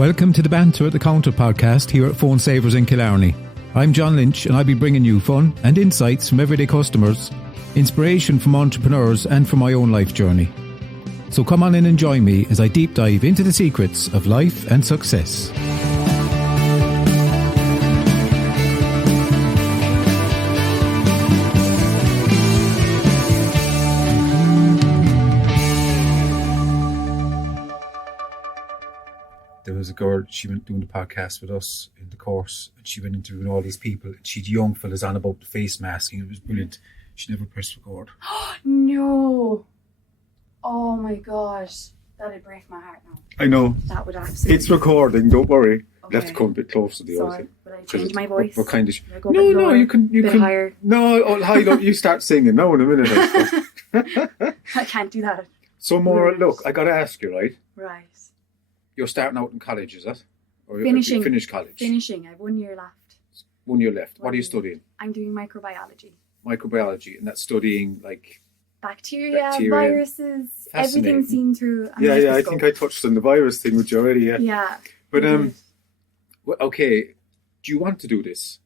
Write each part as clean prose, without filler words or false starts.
Welcome to the Banter at the Counter podcast here at Phone Savers in Killarney. I'm John Lynch and I'll be bringing you fun and insights from everyday customers, inspiration from entrepreneurs and from my own life journey. So come on in and join me as I deep dive into the secrets of life and success. There was a girl, she went doing the podcast with us in the course, and she went interviewing all these people, and she'd young fellas on about the face masking. It was brilliant. She never pressed record. No. Oh my gosh. That'd break my heart now. I know. That would absolutely. It's recording, don't worry. Okay. You'll have to come a bit closer to the other Sorry, thing. but I change my voice. What kind of... No, you can... Higher. No, high up, you start singing now in a minute. I can't do that. So Maura, look, I got to ask you, right? Right. You're starting out in college, is that? Or Finishing. You finished college? Finishing. I have 1 year left. 1 year left. What are you year. studying? I'm doing microbiology. Microbiology, and that's studying like... Bacteria, viruses, everything seen through a Yeah, microscope. I think I touched on the virus thing with you already, yeah. Yeah. But, well, okay, do you want to do this?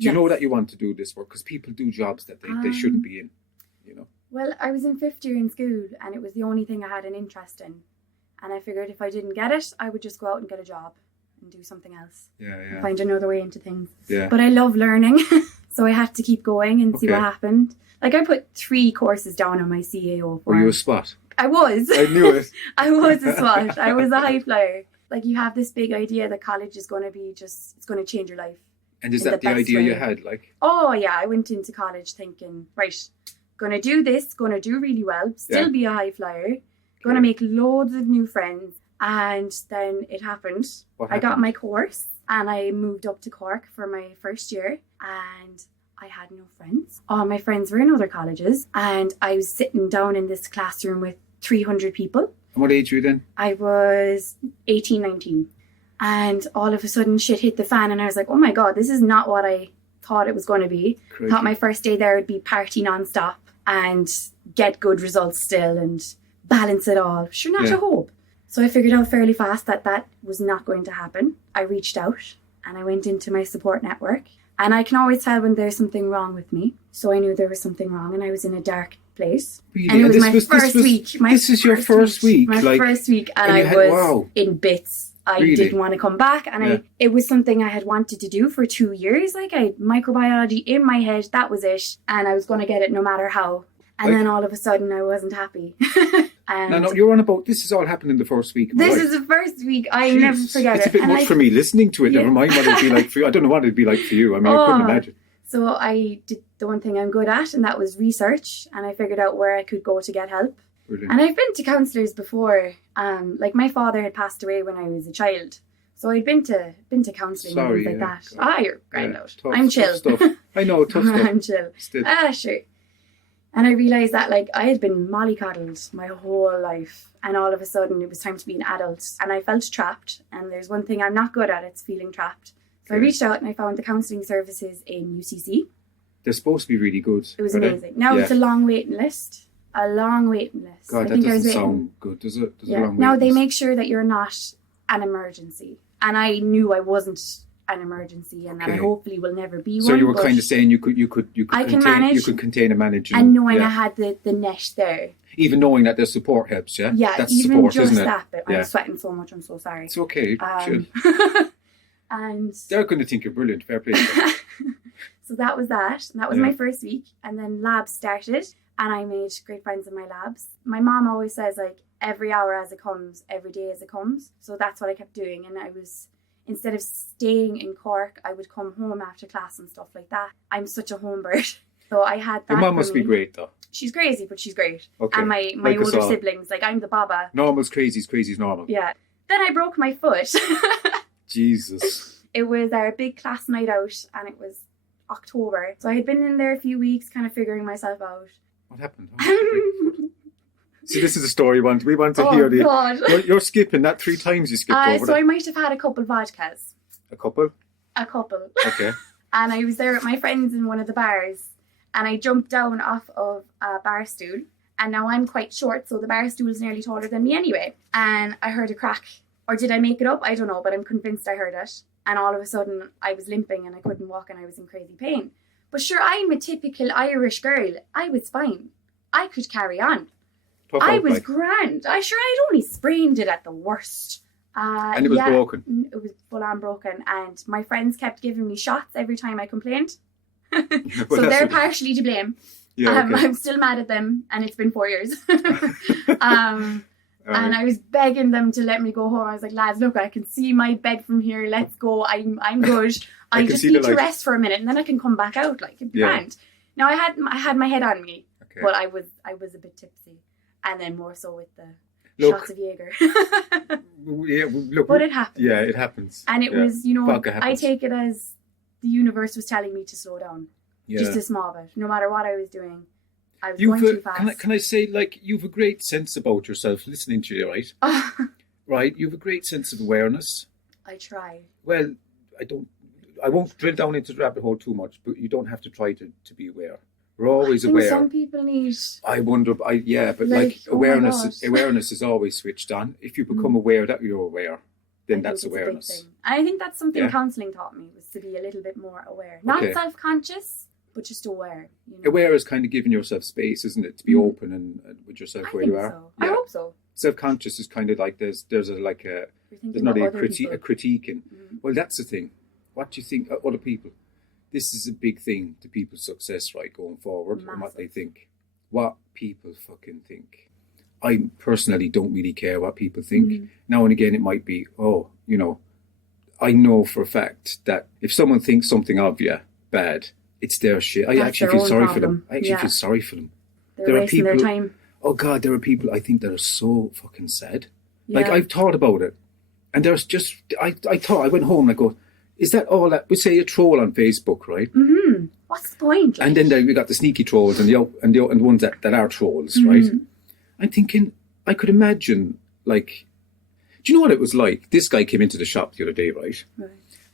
Do you know that you want to do this work? Because people do jobs that they shouldn't be in, you know? Well, I was in 5th year in school, and it was the only thing I had an interest in. And I figured if I didn't get it, I would just go out and get a job and do something else. Yeah. And find another way into things. Yeah. But I love learning, so I had to keep going and see what happened. Like, I put 3 courses down on my CAO form. Were you a spot? I was. I knew it. I was a spot. I was a high flyer. Like, you have this big idea that college is going to be it's going to change your life. And is that the idea you had, like? Oh, yeah. I went into college thinking, right, going to do this, going to do really well, still be a high flyer, going to make loads of new friends. And then it happened. What happened? I got my course and I moved up to Cork for my first year, and I had no friends. All my friends were in other colleges, and I was sitting down in this classroom with 300 people. And what age were you then? I was 18, 19. And all of a sudden shit hit the fan, and I was like, oh my God, this is not what I thought it was going to be. Crazy. Thought my first day there would be party non-stop and get good results still and balance it all. Sure, not a hope. So I figured out fairly fast that that was not going to happen. I reached out and I went into my support network, and I can always tell when there's something wrong with me. So I knew there was something wrong, and I was in a dark place. Really? And it was my first week. This is your first week? My first week, and I was in bits. I didn't want to come back, and it was something I had wanted to do for 2 years. Like, I had microbiology in my head, that was it, and I was going to get it no matter how. And then all of a sudden I wasn't happy. No, you're on about, this has all happened in the first week. This is the first week. I never forget it's it. It's a bit much for me listening to it. Yeah. Never mind what it'd be like for you. I don't know what it'd be like for you. I mean, I couldn't imagine. So I did the one thing I'm good at, and that was research. And I figured out where I could go to get help. Brilliant. And I've been to counsellors before. Like, my father had passed away when I was a child. So I'd been to counselling and things like that. You're grand out. I'm chill. Tough stuff. I know, tough stuff. I'm chill. Sure. And I realised that, like, I had been mollycoddled my whole life, and all of a sudden it was time to be an adult, and I felt trapped. And there's one thing I'm not good at, it's feeling trapped. So I reached out and I found the counselling services in UCC. They're supposed to be really good. It was amazing. Now it's a long waiting list. A long waiting list. God, that doesn't sound good, does it? There's a long now waiting they list. make sure that you're not an emergency. And I knew I wasn't an emergency, and that I hopefully will never be one. So you were kind of saying you could contain and manage, and knowing I had the net there. Even knowing that the support helps, yeah? Yeah, that's even support, just isn't it? that bit. I'm sweating so much, I'm so sorry. It's okay, chill. And they're going to think you're brilliant, fair play. So that was that. And that was my first week. And then labs started, and I made great friends in my labs. My mom always says, like, every hour as it comes, every day as it comes. So that's what I kept doing. And I was, instead of staying in Cork, I would come home after class and stuff like that. I'm such a home bird. So I had that. Your mum must be great, though. She's crazy, but she's great. Okay. And my like older siblings, like, I'm the baba. Normal's crazy's normal. Yeah. Then I broke my foot. Jesus. It was our big class night out, and it was October. So I had been in there a few weeks, kind of figuring myself out. What happened? See, this is a story we want to hear. God. You're skipping that 3 times you skipped over. So I might have had a couple vodkas. A couple? A couple. Okay. And I was there with my friends in one of the bars, and I jumped down off of a bar stool, and now I'm quite short, so the bar stool is nearly taller than me anyway. And I heard a crack Or did I make it up? I don't know, but I'm convinced I heard it. And all of a sudden, I was limping and I couldn't walk and I was in crazy pain. But sure, I'm a typical Irish girl. I was fine. I could carry on. I was grand. I'd only sprained it at the worst. And it was broken. It was full on broken. And my friends kept giving me shots every time I complained. So they're partially to blame. Yeah, okay. I'm still mad at them, and it's been 4 years. And I was begging them to let me go home. I was like, lads, look, I can see my bed from here. Let's go. I'm good. I just need to rest for a minute, and then I can come back out. Like, it's grand. Now I had my head on me, but I was a bit tipsy, and then more so with the shots of Jaeger. But it happened. Yeah, it happens. And it was, I take it as the universe was telling me to slow down, just a small bit. No matter what I was doing, I was going too fast. Can I say, like, you've a great sense about yourself, listening to you, right? Right, you've a great sense of awareness. I try. Well, I won't drill down into the rabbit hole too much, but you don't have to try to be aware. We're always aware. Some people need. I wonder, awareness is always switched on. If you become aware that you're aware, then that's awareness. I think that's something counselling taught me, was to be a little bit more aware. Not self-conscious, but just aware. Aware is kind of giving yourself space, isn't it? To be open and with yourself where you are. So. Yeah. I hope so. Self-conscious is kind of like there's not a critique in. Well, that's the thing. What do you think of other people? This is a big thing to people's success, right, going forward. Massive. And what they think. What people fucking think. I personally don't really care what people think. Now and again, it might be, I know for a fact that if someone thinks something of you bad, it's their shit. I actually feel sorry for them. Feel sorry for them. They're wasting their time. Oh God, there are people I think that are so fucking sad. Yeah. Like, I've thought about it. And there's just, I went home and I go, is that all that, we say a troll on Facebook, right? What's the point? Like? And then we got the sneaky trolls and the ones that are trolls, right? I'm thinking, I could imagine, like, do you know what it was like? This guy came into the shop the other day, right?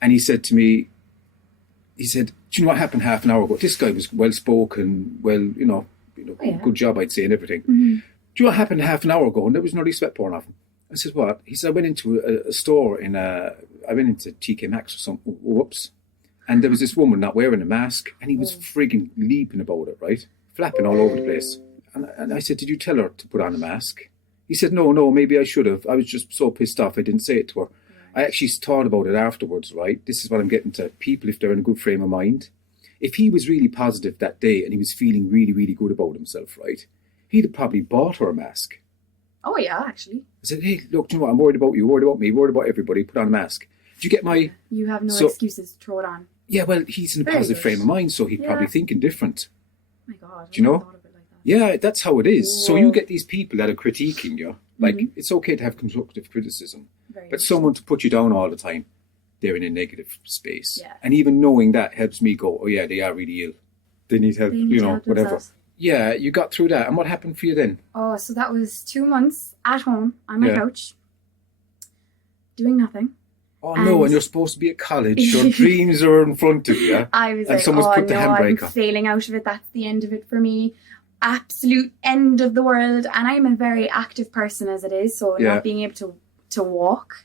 And he said to me, do you know what happened half an hour ago? This guy was well-spoken, good job, I'd say, and everything. Do you know what happened half an hour ago? And there was nearly sweat pouring off him. I said, what? He said, I went into a store I went into TK Maxx or something. Whoops. And there was this woman not wearing a mask, and he was frigging leaping about it, right? Flapping all over the place. And I said, did you tell her to put on a mask? He said, no, maybe I should have. I was just so pissed off I didn't say it to her. I actually thought about it afterwards, right? This is what I'm getting to. People, if they're in a good frame of mind, if he was really positive that day and he was feeling really, really good about himself, right, he'd have probably bought her a mask. Oh, yeah, actually. I said, hey, look, do you know what? I'm worried about you, worried about me, worried about everybody. Put on a mask. Do you get my... You have no excuses to throw it on. Yeah, well, he's in a positive frame of mind, so he'd probably thinking different. Oh my God. Do you know? Thought of it like that. Yeah, that's how it is. Whoa. So you get these people that are critiquing you. Like, it's okay to have constructive criticism. But someone to put you down all the time, they're in a negative space. Yeah. And even knowing that helps me go, oh yeah, they are really ill. They need help, whatever. Themselves. Yeah, you got through that. And what happened for you then? Oh, so that was 2 months at home on my couch, doing nothing. Oh, no, and you're supposed to be at college. Your dreams are in front of you. I was like, I'm failing out of it. That's the end of it for me. Absolute end of the world. And I'm a very active person as it is. So not being able to walk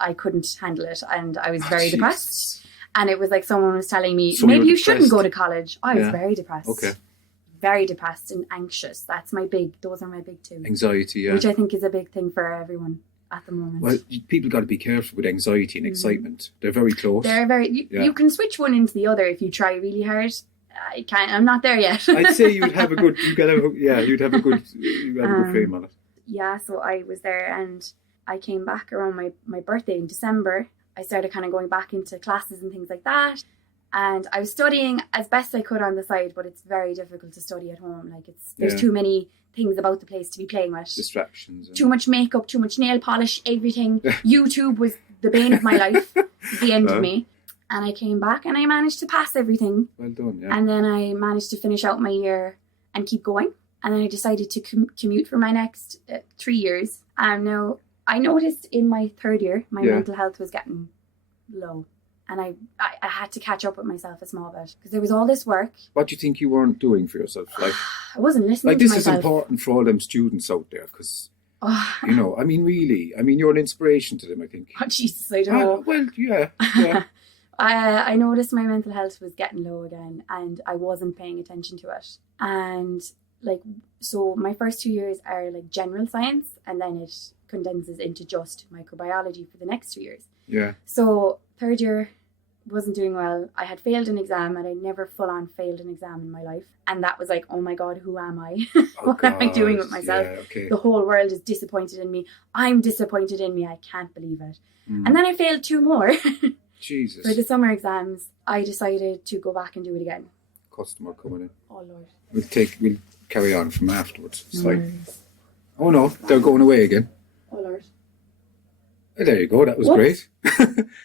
I couldn't handle it. And I was very depressed. And it was like someone was telling me, maybe you shouldn't go to college. I was very depressed. Okay. Very depressed and anxious. Those are my big two. Anxiety, yeah. Which I think is a big thing for everyone at the moment. Well, people got to be careful with anxiety and excitement. They're very close. You can switch one into the other if you try really hard. I can't. I'm not there yet. I'd say you'd have a good frame on it. Yeah, so I was there and I came back around my birthday in December. I started kind of going back into classes and things like that. And I was studying as best I could on the side, but it's very difficult to study at home. Like there's too many things about the place to be playing with. Distractions. Too much makeup, too much nail polish, everything. YouTube was the bane of my life, the end of me. And I came back and I managed to pass everything. Well done, yeah. And then I managed to finish out my year and keep going. And then I decided to commute for my next 3 years. And now I noticed in my third year, my mental health was getting low. And I had to catch up with myself a small bit because there was all this work. What do you think you weren't doing for yourself? Like, I wasn't listening to myself. This is important for all them students out there because Oh, You know, I mean, really. I mean, you're an inspiration to them, I think. oh Jesus, I don't know. Well, yeah. I noticed my mental health was getting low again and I wasn't paying attention to it. And like, so my first 2 years are like general science and then it condenses into just microbiology for the next 2 years. Yeah. So third year wasn't doing well. I had failed an exam and I never full on failed an exam in my life. And that was like, oh my God, who am I? What am I doing with myself? Yeah, okay. The whole world is disappointed in me. I'm disappointed in me. I can't believe it. And then I failed 2 more. Jesus. For the summer exams, I decided to go back and do it again. Customer coming in. Oh Lord. We'll carry on from afterwards. It's fine. Oh no, they're going away again. Oh Lord. Oh, there you go. That was great.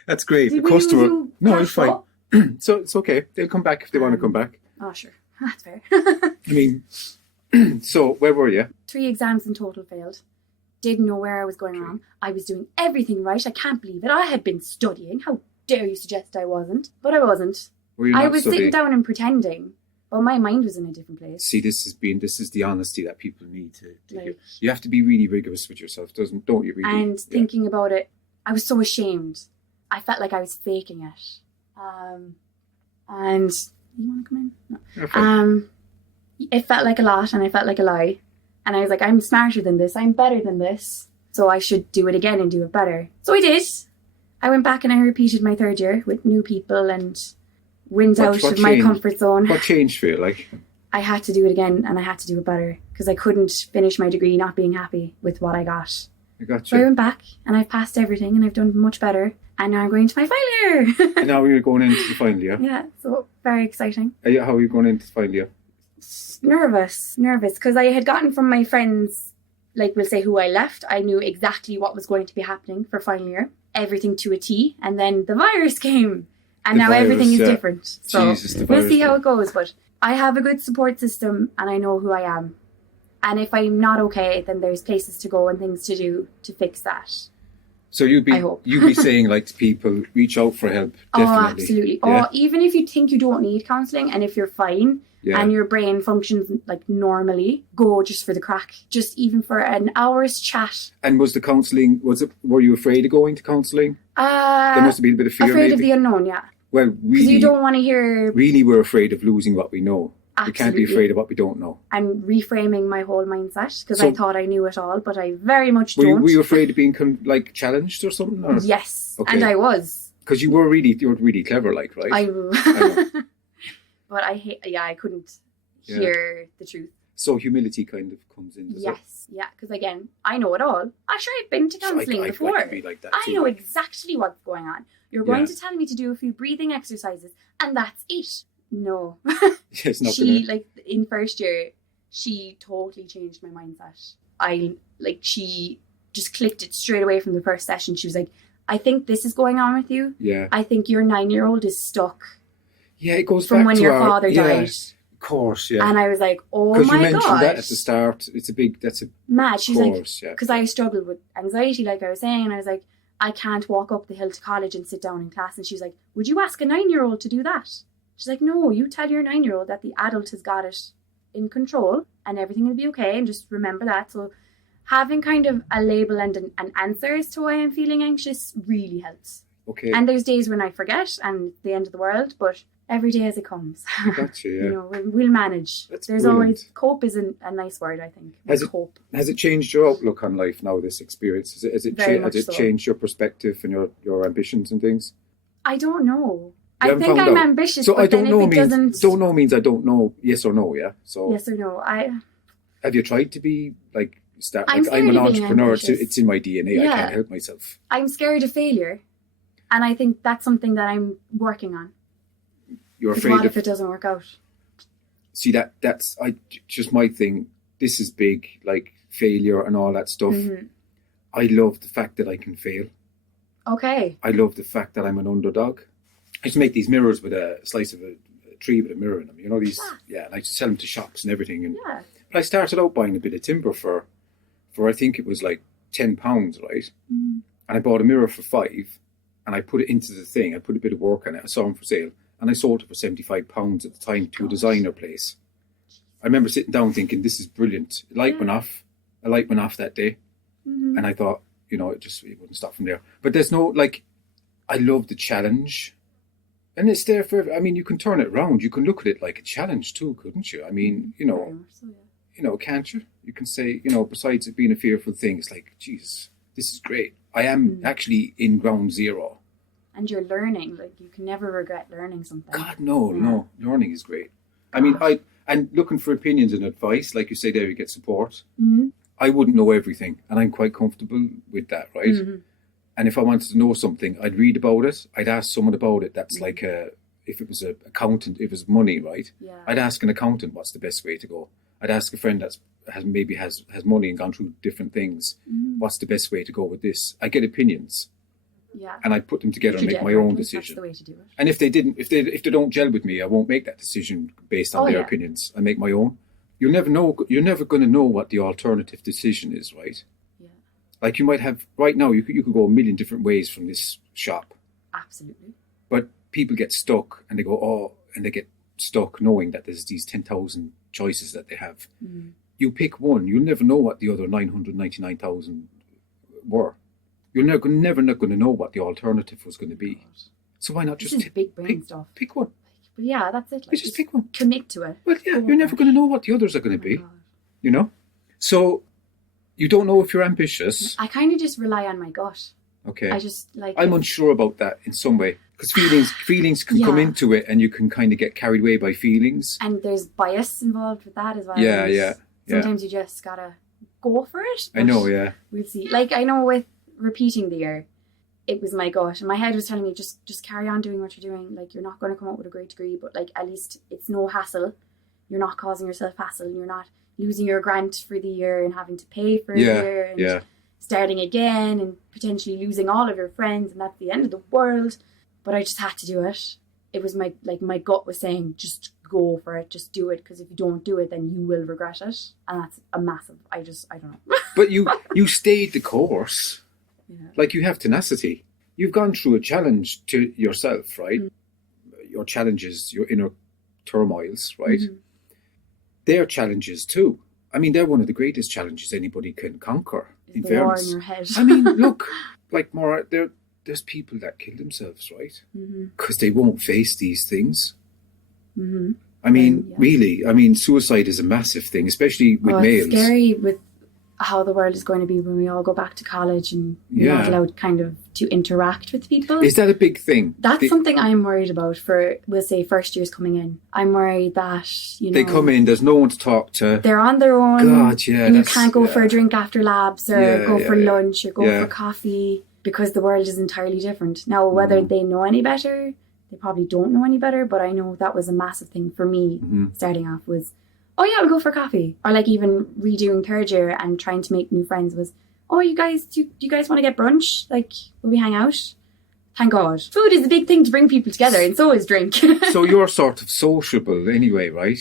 That's great. Did The customer. we lose you No, it's fine. cash So it's okay. They'll come back if they want to come back. Oh sure. That's fair. I mean, so where were you? 3 exams in total failed. Didn't know where I was going wrong. I was doing everything right. I can't believe it. I had been studying. How dare you suggest I wasn't? But I wasn't. Were you I not was studying? sitting down and pretending. But my mind was in a different place. See, this is the honesty that people need to hear. Like, You have to be really rigorous with yourself, don't you? Really. and thinking about it, I was so ashamed. I felt like I was faking it. And you want to come in? No. You're fine. It felt like a lot, and I felt like a lie. And I was like, I'm smarter than this. I'm better than this. So I should do it again and do it better. So I did. I went back and I repeated my third year with new people and went out of my comfort zone. What changed for you? Like, I had to do it again and I had to do it better because I couldn't finish my degree not being happy with what I got. I got So I you. went back and I've passed everything and I've done much better. And now I'm going to my final year. And now you're going into the final year. Yeah, so very exciting. How are you going into the final year? Nervous because I had gotten from my friends, like we'll say who I left, I knew exactly what was going to be happening for final year, everything to a T, and then the virus came and now everything is different. So we'll see how it goes, but I have a good support system and I know who I am. And if I'm not okay, then there's places to go and things to do to fix that. So you'd be saying like to people, reach out for help. Definitely. Oh, absolutely. Yeah. Or even if you think you don't need counselling and if you're fine, and your brain functions like normally, go just for the crack. Just even for an hour's chat. And was the counselling, were you afraid of going to counselling? There must have been a bit of fear, afraid maybe. of the unknown, yeah. Well, Because really, you don't want to hear... really we're afraid of losing what we know. Absolutely. We can't be afraid of what we don't know. I'm reframing my whole mindset because So- I thought I knew it all, but I very much Were don't. you afraid of being challenged or something? Or? Yes, Okay. and I was. Because you were really clever, like, right? I know. But I couldn't hear the truth. So humility kind of comes in. Yes, yeah, because again, I know it all. I'm sure I've been to counselling before. I could be like that I too. know exactly what's going on. You're going to tell me to do a few breathing exercises, and that's it. No. It's not Like, in first year, she totally changed my mindset. She just clicked it straight away from the first session. She was like, I think this is going on with you. Yeah. I think your 9-year-old is stuck. Yeah, it goes from back when to your father died. Of course, yeah. And I was like, oh my God. Because you mentioned that at the start. That's a mad. She's course, like, because I struggled with anxiety, like I was saying, and I was like, I can't walk up the hill to college and sit down in class. And she was like, would you ask a 9-year-old to do that? She's like, no, you tell your 9-year-old that the adult has got it in control and everything will be okay, and just remember that. So having kind of a label and an answer as to why I'm feeling anxious really helps. Okay. And there's days when I forget and it's the end of the world, but every day as it comes. Gotcha, yeah. We'll manage. That's There's brilliant. always, cope is a nice word, I think. Cope. Has it changed your outlook on life now, this experience? Has it changed your perspective and your ambitions and things? I don't know. You I think I'm ambitious, so but I don't then know if it means, doesn't... Don't know means I don't know, yes or no, yeah? So yes or no. have you tried to be I'm an entrepreneur, ambitious. it's in my DNA, Yeah. I can't help myself. I'm scared of failure. And I think that's something that I'm working on. You're Because afraid what of... if it doesn't work out? See, that's just my thing. This is big, like failure and all that stuff. Mm-hmm. I love the fact that I can fail. Okay. I love the fact that I'm an underdog. I used to make these mirrors with a slice of a tree with a mirror in them. You know, these, and I used to sell them to shops and everything. And Yeah. But I started out buying a bit of timber for I think it was like £10, right? Mm. And I bought a mirror for £5, and I put it into the thing. I put a bit of work on it. I saw them for sale, and I sold it for £75 at the time to a designer place. I remember sitting down thinking, this is brilliant. A light went off that day. Mm-hmm. And I thought, it wouldn't stop from there. But there's no, like, I love the challenge. And it's there for, you can turn it around. You can look at it like a challenge too, couldn't you? Very much so, yeah. Can't you? You can say, besides it being a fearful thing, it's like, Jesus, this is great. I am actually in ground zero. And you're learning. Like, you can never regret learning something. God, no. Learning is great. And looking for opinions and advice, like you say there, you get support. Mm-hmm. I wouldn't know everything, and I'm quite comfortable with that, right? Mm-hmm. And if I wanted to know something, I'd read about it. I'd ask someone about it. That's like if it was an accountant, if it was money, right? Yeah. I'd ask an accountant what's the best way to go. I'd ask a friend that has money and gone through different things. Mm-hmm. What's the best way to go with this? I get opinions. Yeah. And I put them together and make my own decision. That's the way to do it. And if they don't gel with me, I won't make that decision based on their opinions. I make my own. You're never going to know what the alternative decision is, right? Yeah. Like you might have right now, you could go a million different ways from this shop. Absolutely. But people get stuck and they go, and they get stuck knowing that there's these 10,000 choices that they have. Mm. You pick one, you'll never know what the other 999,000 were. You're never not going to know what the alternative was going to be. So why not just big brain stuff? Pick one. But yeah, that's it. Like, just pick one. Commit to it. Well, yeah, you're never going to know what the others are going to be. God. So you don't know if you're ambitious. I kind of just rely on my gut. Okay. I'm unsure about that in some way because feelings can come into it, and you can kind of get carried away by feelings. And there's bias involved with that as well. Yeah. Sometimes you just gotta go for it. I know. Yeah. We'll see. Like I know with repeating the year, it was my gut, and my head was telling me just carry on doing what you're doing. Like you're not going to come out with a great degree, but like at least it's no hassle. You're not causing yourself hassle, and you're not losing your grant for the year and having to pay for a year and starting again and potentially losing all of your friends, and that's the end of the world. But I just had to do it. It was my gut was saying just go for it, just do it, because if you don't do it then you will regret it, and that's a massive I don't know. But you stayed the course. Yeah. Like you have tenacity. You've gone through a challenge to yourself, right? Mm-hmm. Your challenges, your inner turmoils, right? Mm-hmm. They're challenges too. They're one of the greatest challenges anybody can conquer. In the fairness. war in your head. Look, like Maura, there's people that kill themselves, right? Because they won't face these things. Mm-hmm. Really, suicide is a massive thing, especially with males. It's scary with how the world is going to be when we all go back to college and we're not allowed kind of to interact with people. Is that a big thing? That's something I'm worried about for, we'll say, first years coming in. I'm worried that, they come in, there's no one to talk to. They're on their own. God, yeah. And you can't go for a drink after labs or go for lunch or go for coffee, because the world is entirely different. Now, whether they know any better, they probably don't know any better, but I know that was a massive thing for me starting off was, we'll go for coffee. Or like even redoing third year and trying to make new friends was, you guys, do you guys want to get brunch? Like, will we hang out? Thank God. Food is a big thing to bring people together, and so is drink. So you're sort of sociable anyway, right?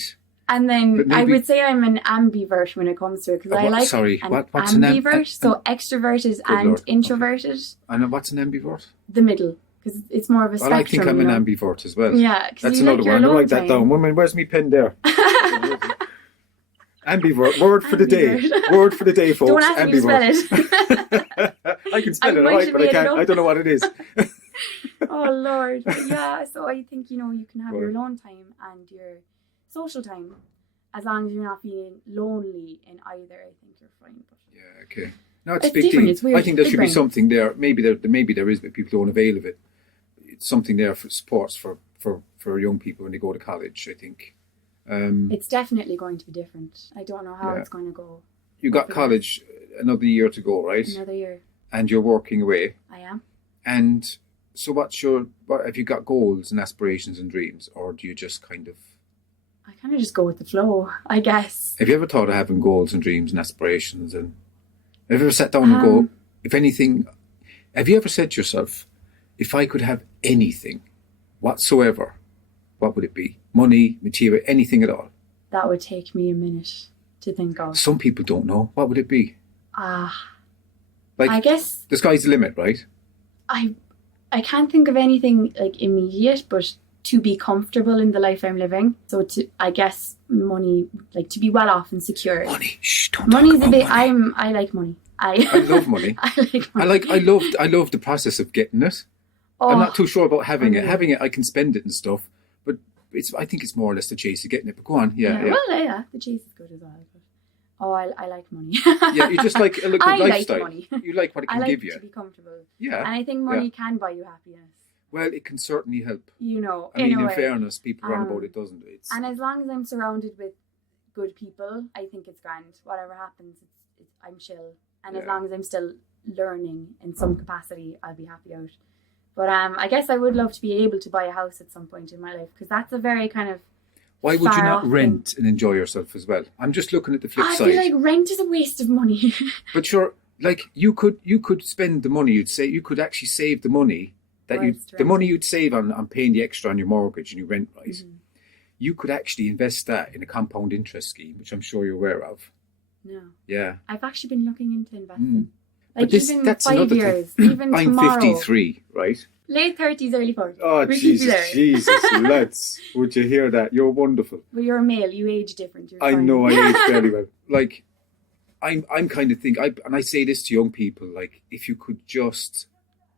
And then I would say I'm an ambivert when it comes to it, because what's an ambivert? So extroverted and introverted. And what's an ambivert? The middle. Because it's more of a spectrum. I think I'm an ambivert as well. Yeah. That's another one. I'll write that down. Woman, where's my pen there? Ambivert. Word for the day. Word for the day, folks. Don't ask me to spell it. I can spell it right, but I can't. I don't know what it is. Oh, Lord. Yeah, so I think, you can have your alone time and your social time. As long as you're not feeling lonely in either, I think you're fine. But yeah, okay. No, it's a big different. deal. It's weird. I think there should be something there. Maybe there is, but people don't avail of it. It's something there for supports for young people when they go to college, I think. It's definitely going to be different. I don't know how it's going to go. You got college another year to go, right? Another year. And you're working away. I am. And so have you got goals and aspirations and dreams, or do you just kind of... I kind of just go with the flow, I guess. Have you ever thought of having goals and dreams and aspirations? And have you ever sat down and go, if anything... Have you ever said to yourself, if I could have anything whatsoever, what would it be? Money, material, anything at all? That would take me a minute to think of. Some people don't know. What would it be? I guess... The sky's the limit, right? I can't think of anything like immediate, but to be comfortable in the life I'm living. So I guess money, like to be well off and secure. Money. Shh, don't Money's talk about money. I like money. I love money. I like money. I love the process of getting it. I'm not too sure about having it. Having it, I can spend it and stuff, but I think it's more or less the chase of getting it. But go on, yeah. Well, the chase is good as well. But, I like money. Yeah, you just like a good lifestyle. Like money. You like what it can give you. I like to be comfortable. Yeah. And I think money can buy you happiness. Well, it can certainly help. I mean, in fairness, people run about it, doesn't it? And as long as I'm surrounded with good people, I think it's grand. Whatever happens, I'm chill. And as long as I'm still learning in some capacity, I'll be happy out. But I guess I would love to be able to buy a house at some point in my life, because that's a very kind of... Why would you not rent and enjoy yourself as well? I'm just looking at the flip side. I feel like rent is a waste of money. But sure, like you could spend the money. You could actually save the money the money you'd save on paying the extra on your mortgage and your rent, right? Mm-hmm. You could actually invest that in a compound interest scheme, which I'm sure you're aware of. No. Yeah. I've actually been looking into investing. Like even that's 5 years, even I'm tomorrow. 53, right? Late 30s, early 40s. Oh, Jesus, lads. Would you hear that? You're wonderful. Well, you're a male. You age different. I know, I age very well. Like, I'm kind of thinking, and I say this to young people, like, if you could just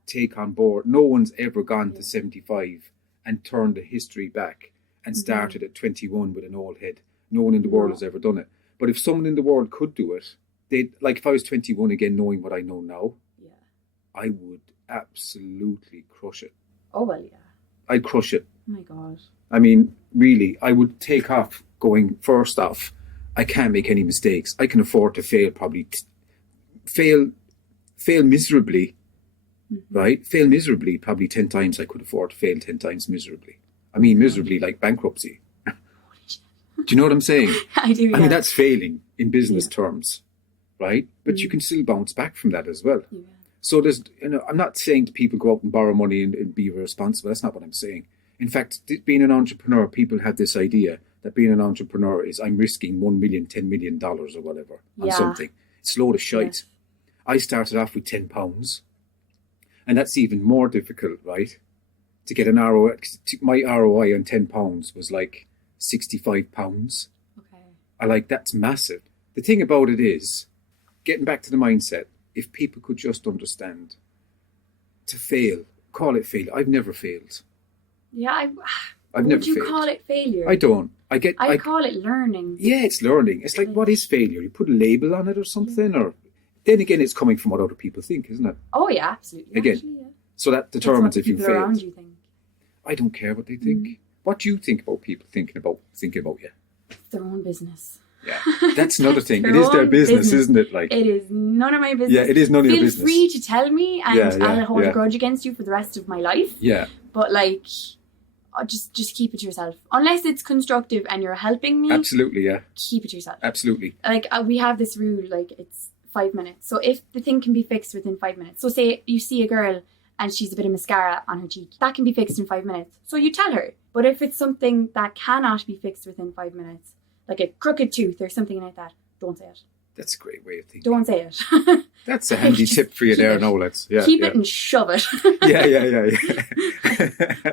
take on board, no one's ever gone to 75 and turned the history back and started at 21 with an old head. No one in the world has ever done it. But if someone in the world could do it, like if I was 21 again, knowing what I know now, I would absolutely crush it. Oh, well, yeah. I'd crush it. Oh, my God. I mean, really, I would take off going, first off, I can't make any mistakes. I can afford to fail probably, fail miserably, right? Fail miserably probably 10 times. I could afford to fail 10 times miserably. I mean, miserably like bankruptcy. Do you know what I'm saying? I do, I mean, that's failing in business terms, right? But you can still bounce back from that as well. Yeah. So there's, I'm not saying to people go out and borrow money and be irresponsible. That's not what I'm saying. In fact, being an entrepreneur, people have this idea that being an entrepreneur is I'm risking $1 million, $10 million or whatever on something. It's a load of shite. Yeah. I started off with £10, and that's even more difficult, right? To get an ROI. My ROI on £10 was like £65. Okay. That's massive. The thing about it is, getting back to the mindset, if people could just understand, to fail, call it failure. I've never failed. Yeah, I've never failed. Would you call it failure? I don't. I call it learning. Yeah, it's learning. It's like, what is failure? You put a label on it or something, or then again, it's coming from what other people think, isn't it? Oh yeah, absolutely. Again, actually, yeah. So that determines if you failed. Around you think. I don't care what they think. What do you think about people thinking about you? It's their own business. Yeah, that's another thing. It is their business, isn't it? Like, it is none of my business. Yeah, it is none of your business. Feel free to tell me, and I'll hold a grudge against you for the rest of my life. Yeah. But like, just keep it to yourself. Unless it's constructive and you're helping me. Absolutely, yeah. Keep it to yourself. Absolutely. Like we have this rule, like it's 5 minutes. So if the thing can be fixed within 5 minutes. So say you see a girl and she's a bit of mascara on her cheek. That can be fixed in 5 minutes. So you tell her. But if it's something that cannot be fixed within 5 minutes, like a crooked tooth or something like that, don't say it. That's a great way of thinking. Don't say it. That's a handy tip for you there, no, lads. Yeah, keep it and shove it. Yeah.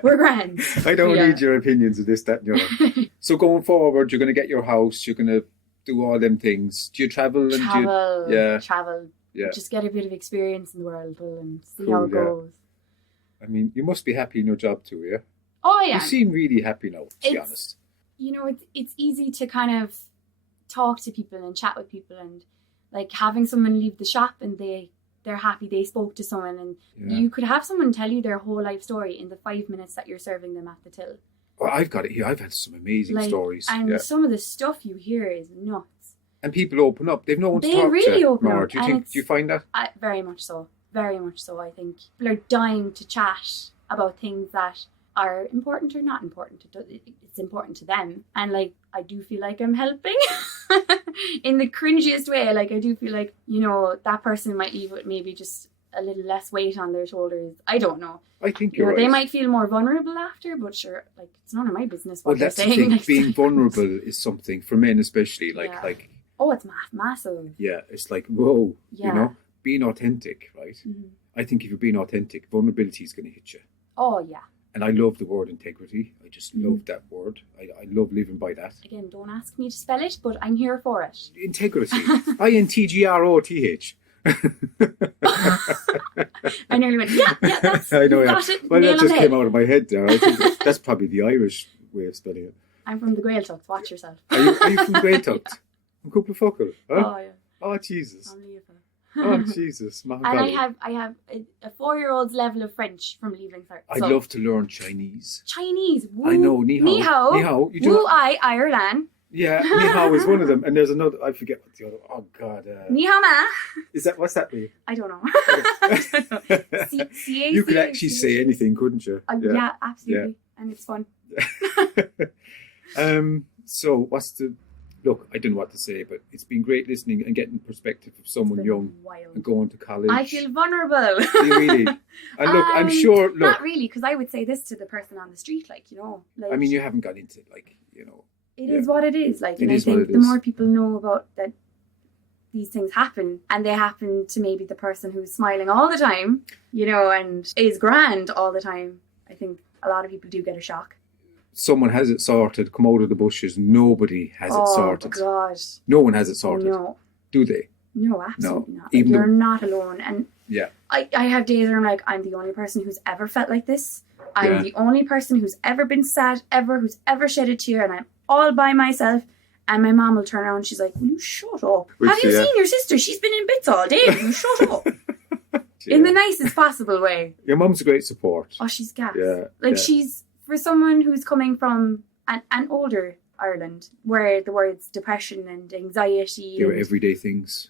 We're grand. I don't need your opinions of this, that, and the other. So going forward, you're going to get your house, you're going to do all them things. Do you travel? Travel. Yeah. Just get a bit of experience in the world and see how it goes. I mean, you must be happy in your job too, yeah? Oh, yeah. You seem really happy now, to be honest. It's easy to kind of talk to people and chat with people, and like having someone leave the shop and they're happy they spoke to someone, and you could have someone tell you their whole life story in the 5 minutes that you're serving them at the till. Well, I've got it here. I've had some amazing stories. And some of the stuff you hear is nuts. And people open up. They've no one to talk to. They really open Maura, up. Do you find that? Very much so. Very much so, I think. People are dying to chat about things that are important or not important. It's important to them. And like, I do feel like I'm helping in the cringiest way. Like, I do feel like, that person might leave with maybe just a little less weight on their shoulders. I don't know. I think you're right. They might feel more vulnerable after, but sure, like, it's none of my business what they're saying. Well, that's the thing. Being vulnerable is something, for men especially, like... Oh, it's massive. Yeah, it's like, whoa, being authentic, right? Mm-hmm. I think if you're being authentic, vulnerability is going to hit you. Oh, yeah. And I love the word integrity. I just love that word. I love living by that. Again, don't ask me to spell it, but I'm here for it. Integrity. INTGROTH. I nearly went, yeah, that's, I know, got it. Well, nail that on just the came head. out of my head there. I think that's probably the Irish way of spelling it. I'm from the Gaeltacht, watch yourself. Are you from Gaeltacht? From Cúpla Focal? Huh? Oh, yeah. Oh, Jesus. I'm Leopold. Oh, Jesus. And I have a 4-year-old's level of French from leaving third. I'd love to learn Chinese. Chinese. Woo. I know, ni hao. Ni hao. Ni hao. You do Wu ai Ireland. Yeah, ni hao is one of them. And there's another, I forget what the other, oh God. Ni hao ma. What's that mean? I don't know. You could actually say anything, couldn't you? Yeah, absolutely. Yeah. And it's fun. So look, I don't know what to say, but it's been great listening and getting perspective of someone young wild. and going to college. I feel vulnerable. Do you really? And look, I'm sure, look. Not really, because I would say this to the person on the street, like, you know. Like, I mean, you haven't got into it, like, you know. It is what it is. Like, it and is I think what it the is. more people know about that these things happen, and they happen to maybe the person who's smiling all the time, you know, and is grand all the time, I think a lot of people do get a shock. Someone has it sorted, come out of the bushes. Nobody has it sorted. Oh, God. No one has it sorted. No. Do they? No, absolutely not. Like, Even you're not alone. And yeah. I have days where I'm like, I'm the only person who's ever felt like this. I'm the only person who's ever been sad, who's ever shed a tear, and I'm all by myself. And my mom will turn around and she's like, will you shut up? Have you seen your sister? She's been in bits all day. Will you shut up? In the nicest possible way. Your mum's a great support. Oh, she's gas. Yeah. Like, she's, for someone who's coming from an older Ireland, where the words depression and anxiety... They were everyday things.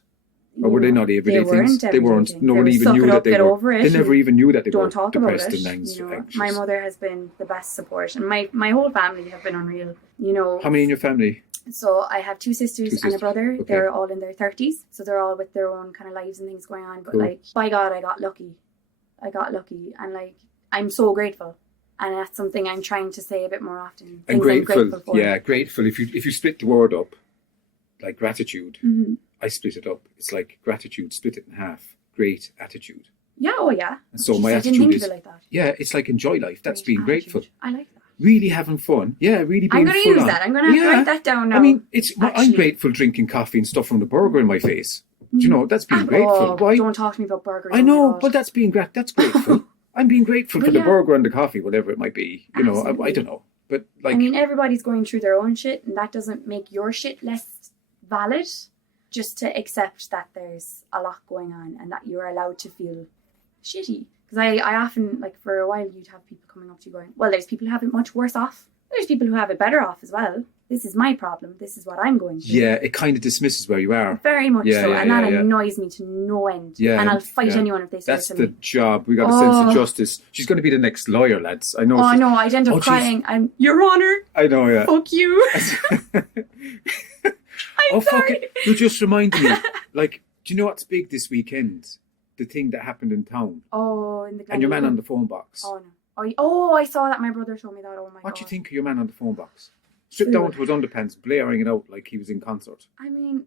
Or were they not everyday things? They weren't. No they one even knew that they were. Over it. They never even knew that they don't were talk depressed about it, and anxious. You know, my mother has been the best support, and my whole family have been unreal. You know. How many in your family? So I have two sisters and a brother. Okay. They're all in their 30s, so they're all with their own kind of lives and things going on. But cool. like, by God, I got lucky, and like, I'm so grateful. And that's something I'm trying to say a bit more often. And grateful, I'm grateful for. Yeah, grateful. If you split the word up, like gratitude, I split it up. It's like gratitude, split it in half. Great attitude. Yeah, oh yeah. And so my I attitude didn't think is, of it like that. Yeah, it's like enjoy life. That's being grateful. I like that. Really having fun. Yeah, really being I'm going to use that. I'm going to write that down now. I mean, I'm grateful drinking coffee and stuff from the burger in my face. Do you know, that's being grateful. Why? Don't talk to me about burgers. I know, but that's being that's grateful. I'm being grateful for the burger and the coffee, whatever it might be. You know, I don't know. But like, I mean, everybody's going through their own shit, and that doesn't make your shit less valid. Just to accept that there's a lot going on and that you're allowed to feel shitty. Because I often, like, for a while, you'd have people coming up to you going, well, there's people who have it much worse off. There's people who have it better off as well. This is my problem. This is what I'm going through. Yeah, it kind of dismisses where you are. Very much so. Yeah, and that annoys me to no end. Yeah, and I'll fight anyone if they say that's it to me. the job. We got a sense of justice. She's going to be the next lawyer, lads. I know. Oh, no, I'd end up crying. I'm, Your Honour. I know, yeah. Fuck you. I'm sorry. Fuck it. You just reminded me. Like, do you know what's big this weekend? The thing that happened in town. Oh, in the And your man on the phone box. Oh, no. I saw that. My brother told me that. Oh, my God. What do you think of your man on the phone box? Stripped down to his underpants, blaring it out like he was in concert. I mean,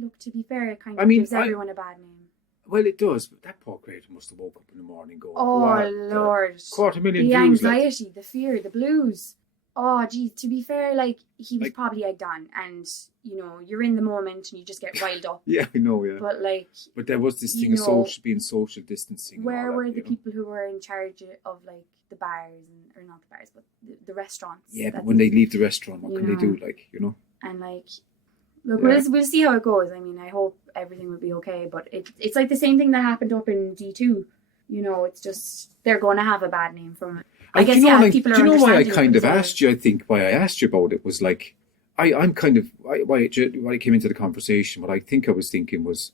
look, to be fair, it kind of gives everyone a bad name. Well, it does, but that poor creator must have woke up in the morning going, oh, Lord. 250,000 the views. Anxiety, the fear, the blues. Oh, gee, to be fair, like, he was probably egged on, and, you know, you're in the moment and you just get riled up. Yeah, I know, yeah. But, like... But there was this thing of being social distancing. Where were the people who were in charge of, like, the bars, or not the bars, but the restaurants? Yeah, but when they leave the restaurant, what can they do, like, you know? And, like, look, we'll see how it goes. I mean, I hope everything will be okay, but it's like the same thing that happened up in D2. You know, it's just, they're going to have a bad name from it. I guess, people are. Do you know why I kind of asked you? I think why I asked you about it was like, I'm kind of why I came into the conversation. What I think I was thinking was,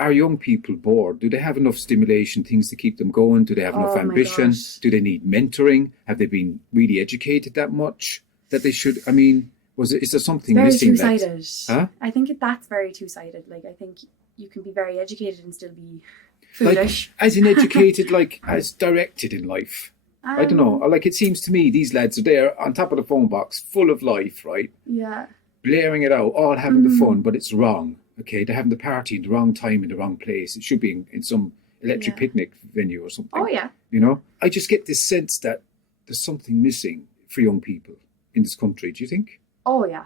are young people bored? Do they have enough stimulation, things to keep them going? Do they have enough ambition? Do they need mentoring? Have they been really educated that much that they should? I mean, is there something missing? Very two-sided. Huh? I think that's very two-sided. Like, I think you can be very educated and still be foolish. Like, as in educated, like as directed in life. I don't know. Like, it seems to me these lads are there on top of the phone box, full of life, right? Yeah. Blaring it out, all having the fun, but it's wrong. Okay, they're having the party in the wrong time, in the wrong place. It should be in some electric picnic venue or something. Oh, yeah. You know? I just get this sense that there's something missing for young people in this country. Do you think? Oh, yeah.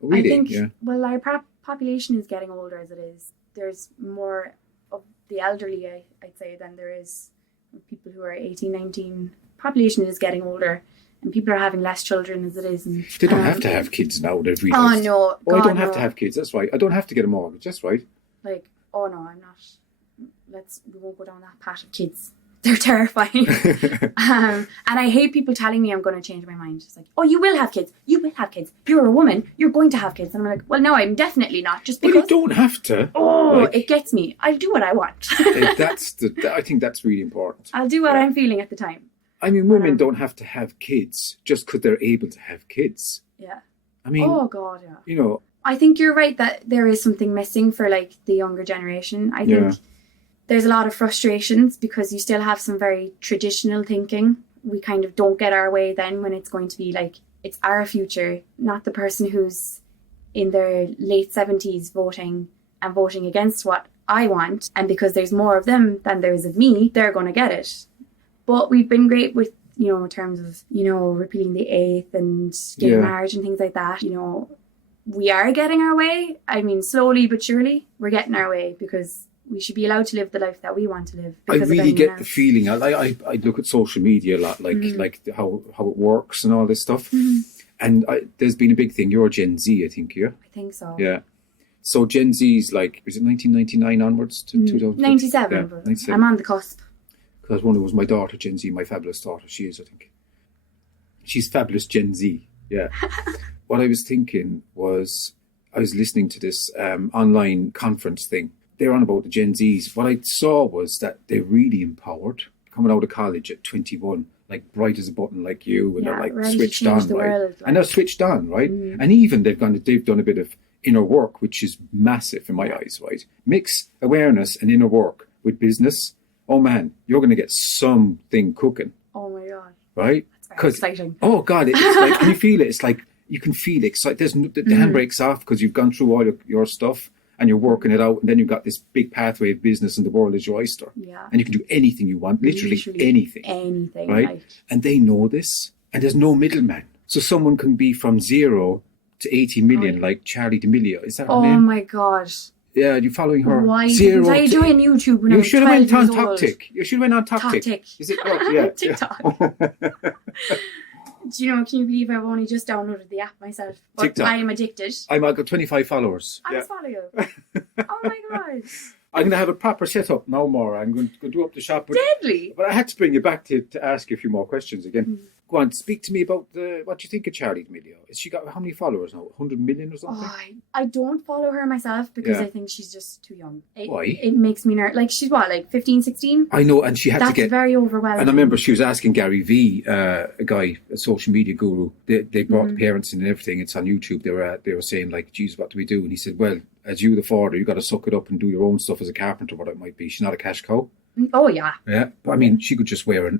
Really? I think, well, our population is getting older as it is. There's more of the elderly, I'd say, than there is people who are 18, 19. Population is getting older. And people are having less children as it is. And, they don't have to have kids now. They've Oh, realised. no. Oh, I don't have to have kids. That's right. I don't have to get a mortgage. That's right. Like, oh, no, I'm not. We won't go down that path of kids. They're terrifying. And I hate people telling me I'm going to change my mind. It's like, oh, you will have kids. You will have kids. You're a woman. You're going to have kids. And I'm like, well, no, I'm definitely not. Just because. Well, you don't have to. Oh, it gets me. I'll do what I want. I think that's really important. I'll do what I'm feeling at the time. I mean, women don't have to have kids just because they're able to have kids. Yeah. I mean, oh God, yeah. You know, I think you're right that there is something missing for like the younger generation. I think there's a lot of frustrations because you still have some very traditional thinking. We kind of don't get our way then when it's going to be like, it's our future, not the person who's in their late 70s voting against what I want. And because there's more of them than there is of me, they're going to get it. But we've been great with, in terms of, repealing the 8th and gay marriage and things like that. We are getting our way. I mean, slowly but surely, we're getting our way because we should be allowed to live the life that we want to live. I really get the feeling. I look at social media a lot, like how it works and all this stuff. Mm-hmm. And there's been a big thing. You're Gen Z, I think, yeah? I think so. Yeah. So Gen Z's like, is it 1999 onwards to 2000? 97. Yeah, 97. I'm on the cusp. Because one was my daughter, Gen Z, my fabulous daughter. She is, I think. She's fabulous Gen Z, yeah. What I was thinking was, I was listening to this online conference thing. They're on about the Gen Zs. What I saw was that they're really empowered, coming out of college at 21, like bright as a button like you, and they're like switched on, right? And they're switched on, right? Mm. And even they've done a bit of inner work, which is massive in my eyes, right? Mix awareness and inner work with business. Oh man, you're going to get something cooking. Oh my God. Right? That's very exciting. Oh God, it's like, can you feel it? It's like, you can feel it. It's like the handbrake's off because you've gone through all your stuff and you're working it out. And then you've got this big pathway of business and the world is your oyster. Yeah. And you can do anything you want, literally anything. Anything. Right? And they know this. And there's no middleman. So someone can be from 0 to 80 million, like Charlie D'Amelio. Is that her name? Oh my God. Yeah, you're following her. Why didn't I join YouTube when I was 12 years old? You should have went on Tactic. You should have went on Tactic. Is it? Oh, yeah. TikTok. Do you know, can you believe I've only just downloaded the app myself? But TikTok. I am addicted. I've got 25 followers. I follow you. Oh my God. I'm going to have a proper setup now, Maura. I'm going to do up the shop. Deadly. But I had to bring you back to ask you a few more questions again. Mm. Go on, speak to me about what you think of Charlie D'Amelio. Has she got how many followers now? 100 million or something? Oh, I don't follow her myself because I think she's just too young. Why? It makes me nervous. Like, she's what, like 15, 16? I know, and she had to get... That's very overwhelming. And I remember she was asking Gary Vee, a guy, a social media guru. They brought the parents in and everything. It's on YouTube. They were saying, like, geez, what do we do? And he said, well, as you the father, you got to suck it up and do your own stuff as a carpenter, what it might be. She's not a cash cow. Oh, yeah. Yeah, but I mean, she could just wear a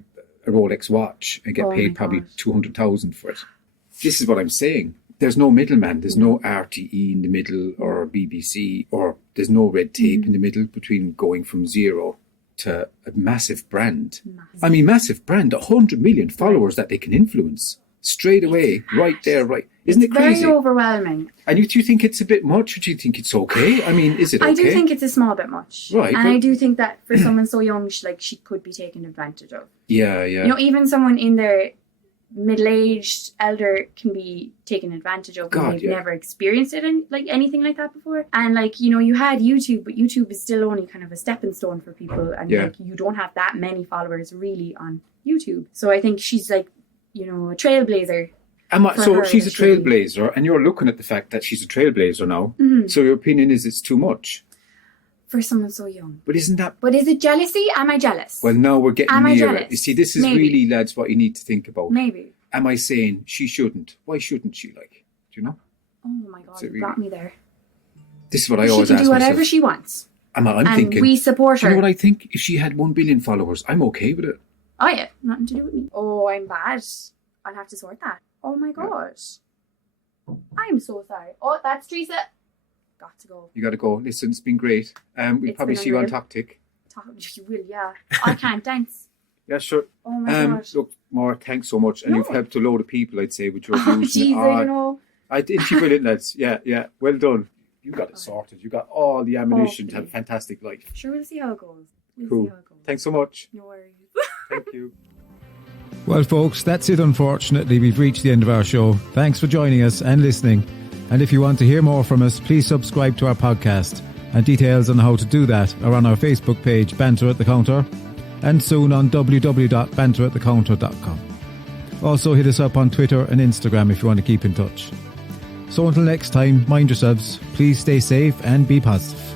Rolex watch and get paid probably 200,000 for it. This is what I'm saying. There's no middleman. There's no RTE in the middle or BBC, or there's no red tape in the middle between going from 0 to a massive brand. I mean, massive brand, 100 million followers that they can influence straight away, right there, right. Isn't it crazy? Very overwhelming. And do you think it's a bit much, or do you think it's okay? I mean, is it okay? I do think it's a small bit much. Right. And I do think that for someone so young, she could be taken advantage of. Yeah. Even someone in their middle-aged elder can be taken advantage of when they've never experienced it in anything like that before. And you had YouTube, but YouTube is still only kind of a stepping stone for people, and you don't have that many followers really on YouTube. So I think she's a trailblazer. So she's a trailblazer, and you're looking at the fact that she's a trailblazer now. Mm-hmm. So your opinion is it's too much for someone so young. But isn't that? But is it jealousy? Am I jealous? Well, now we're getting near. Am I jealous? You see, this is really, lads, what you need to think about. Maybe. Am I saying she shouldn't? Why shouldn't she? Do you know? Oh my God, you got me there. This is what I always ask myself. She can do whatever she wants. I'm thinking. We support her. Do you know what I think? If she had 1 billion followers, I'm okay with it. Oh yeah, nothing to do with me. Oh, I'm bad. I'll have to sort that. Oh my gosh. I'm so sorry. Oh, that's Teresa. Got to go. You got to go. Listen, it's been great. We'll probably see you on Tactic. You will, yeah. I can't dance. Yeah, sure. Oh my gosh. Look, Maura, thanks so much. And you've helped a load of people, I'd say, with your views. Jeez, I don't know. It's brilliant, lads. Yeah. Well done. You got it sorted. You got all the ammunition to have a fantastic life. Sure, we'll see how it goes. Cool. Thanks so much. No worries. Thank you. Well, folks, that's it. Unfortunately, we've reached the end of our show. Thanks for joining us and listening. And if you want to hear more from us, please subscribe to our podcast. And details on how to do that are on our Facebook page, Banter at the Counter, and soon on www.banteratthecounter.com. Also hit us up on Twitter and Instagram if you want to keep in touch. So until next time, mind yourselves, please stay safe and be positive.